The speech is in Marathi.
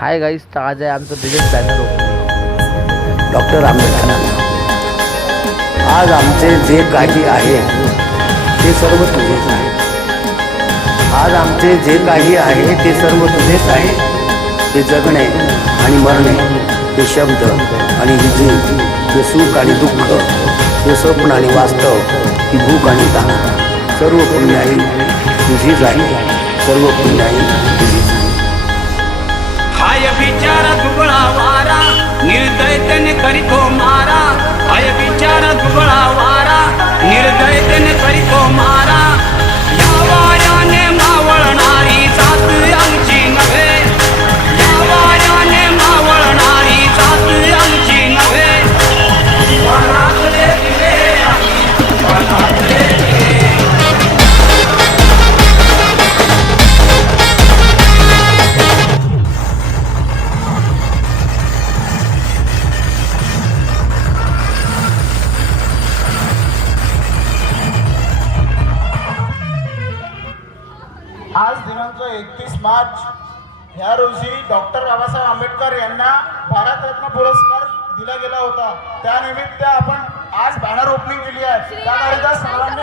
हाय गाईस, तर आज आहे आमचं business banner opening. Doctor Ambedkar. आज आमचे जे काही आहे ते सर्व तुझेच आहे. आज आमचे जे काही आहे ते सर्व तुझेच आहे. ते जगणे आणि मरणे, ते शब्द आणि विजय, ते सुख आणि दुःख, ते स्वप्न आणि वास्तव, ती भूक आणि तहान, सर्व पुण्याई तुझीच आहे. सर्व पुण्याई तुझीच आहे. हाय बिचारा दुबळा वारा, निर्दयतेने करीतो मारा. हाय बिचारा दुबळा वारा, निर्दयतेने करीतो मारा. या वाऱ्याने मावळणारी जात आमची नव्हे. या वाऱ्याने मावळणारी जात आमची नव्हे. वनातले दिवे आम्ही, वनातले दिवे. आज दिनांक 31 मार्च या रोजी डॉक्टर बाबासाहेब आंबेडकर यांना भारतरत्न पुरस्कार दिला गेला होता. त्यानिमित्त आपण आज बॅनर ओपनिंग केली आहे. त्याकरिता सर्वांनी